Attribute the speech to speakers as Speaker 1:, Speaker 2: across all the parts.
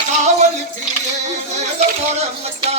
Speaker 1: காவலுக்கு
Speaker 2: ஏழேல போற மச்சான்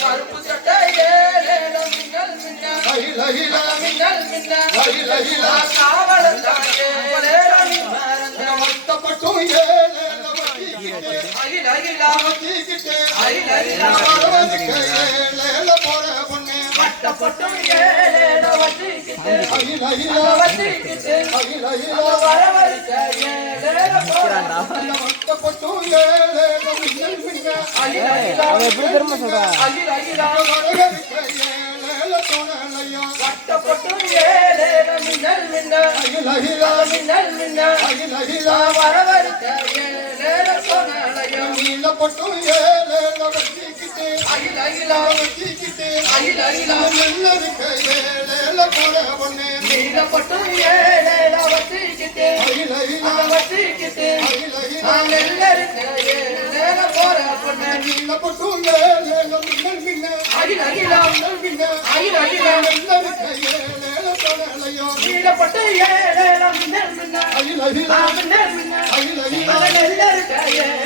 Speaker 1: கருப்பு சட்டை ஏழேழு மின்னல் மின்ன மின்னல் மின்ன
Speaker 2: அகில அகில
Speaker 1: அகில வட்டிக்கிட்டு
Speaker 2: அகில அகில
Speaker 1: வரவனுக்கு அகில அகில அகிலா
Speaker 2: வரவழைச்ச ஏழேல போற
Speaker 1: மொத்தப்பட்டும் ஏழேழு மின்னல் மின்ன.
Speaker 2: அகில அகில.
Speaker 3: அவன் எப்படி திரும்ப சொல்கிறான்
Speaker 2: அகில அகில.
Speaker 1: வரவனுக்கு ஏழேழு தோணலையும்
Speaker 2: கட்டப்பட்டும் ஏழேல மின்னல் மின்னல்
Speaker 1: அகில அகிலா.
Speaker 2: மின்னல் மின்னல்
Speaker 1: அகில அகிலா
Speaker 2: வரவழைச்ச போனாலயம்
Speaker 1: நீலப்பட்டும் ஏழேழு வட்டிக்கிட்டு
Speaker 2: அகில அகில
Speaker 1: வட்டிக்கிட்டு
Speaker 2: அகில அகில
Speaker 1: எல்லாருக்கு ஏழேழு போட பொண்ணு
Speaker 2: நீலப்பட்டும் ஏழேல வச்சுக்கிட்டு
Speaker 1: அகில அகில
Speaker 2: வச்சுக்கிட்டு
Speaker 1: அகில அகில
Speaker 2: நான் ஏழேல போற பொண்ணு
Speaker 1: நீலப்பட்டும் ஏழேழு மின்னல் மின்ன
Speaker 2: அகில அகில
Speaker 1: மின்னல் மின்ன
Speaker 2: அகில அகில
Speaker 1: எல்லாருக்கு ஏழேழு தோணலையும்
Speaker 2: நீலப்பட்டு ஏழேல மின்னல் மின்னல்
Speaker 1: அகில அகில
Speaker 2: மின்னல் மின்னல்
Speaker 1: அகில அகில
Speaker 2: நான் ஏழேல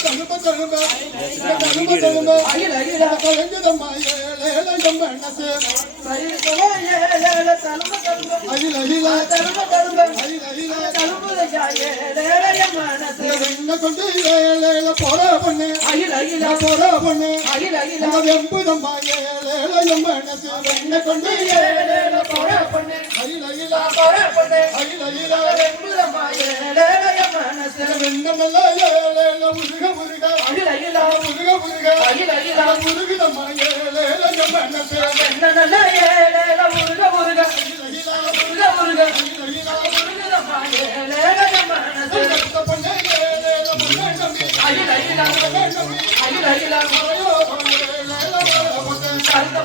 Speaker 1: தழும்ப தழும்ப தழும்ப தழும்ப
Speaker 2: அகில அகில
Speaker 1: கலங்குதம்மா ஏழேழு
Speaker 2: தழும்பு தழும்பு
Speaker 1: அகில அகிலா.
Speaker 2: தழும்பு தழும்பு
Speaker 1: அகில அகிலா
Speaker 2: தழும்புதையா ஏழேல மனசு
Speaker 1: என்ன கொண்டு ஏழேழு போட பொண்ணு?
Speaker 2: அகில அகில
Speaker 1: போட பொண்ணு
Speaker 2: அகில அகில
Speaker 1: வெம்புதம்மா ஏழேழு மனசு? என்ன கொண்டு
Speaker 2: ஏழேல போற பொண்ணு?
Speaker 1: அகில அகிலா.
Speaker 2: போற பொண்ணு
Speaker 1: அகில அகிலா
Speaker 2: வெண்புதம்மா ஏழேல மனசு.
Speaker 1: வெண்ணமெல்ல ஏழேழு முருக முருக
Speaker 2: அகில அகில
Speaker 1: முருக முருக
Speaker 2: அகில அகில
Speaker 1: முருகுதம்மா ஏழேழு மனசு
Speaker 2: என்ன நல்ல ஏழேல முருக முருக
Speaker 1: அகில
Speaker 2: முருக முருக
Speaker 1: அகில
Speaker 2: முருகதம்மா ஏழேல மனசு
Speaker 1: கத்த பொண்ணு ஏழேழு பொண்ணு நம்பி
Speaker 2: அகில அகில அகில அகில
Speaker 1: ஐயோ ஏழேழு போட பொண்ணு
Speaker 2: கருத்த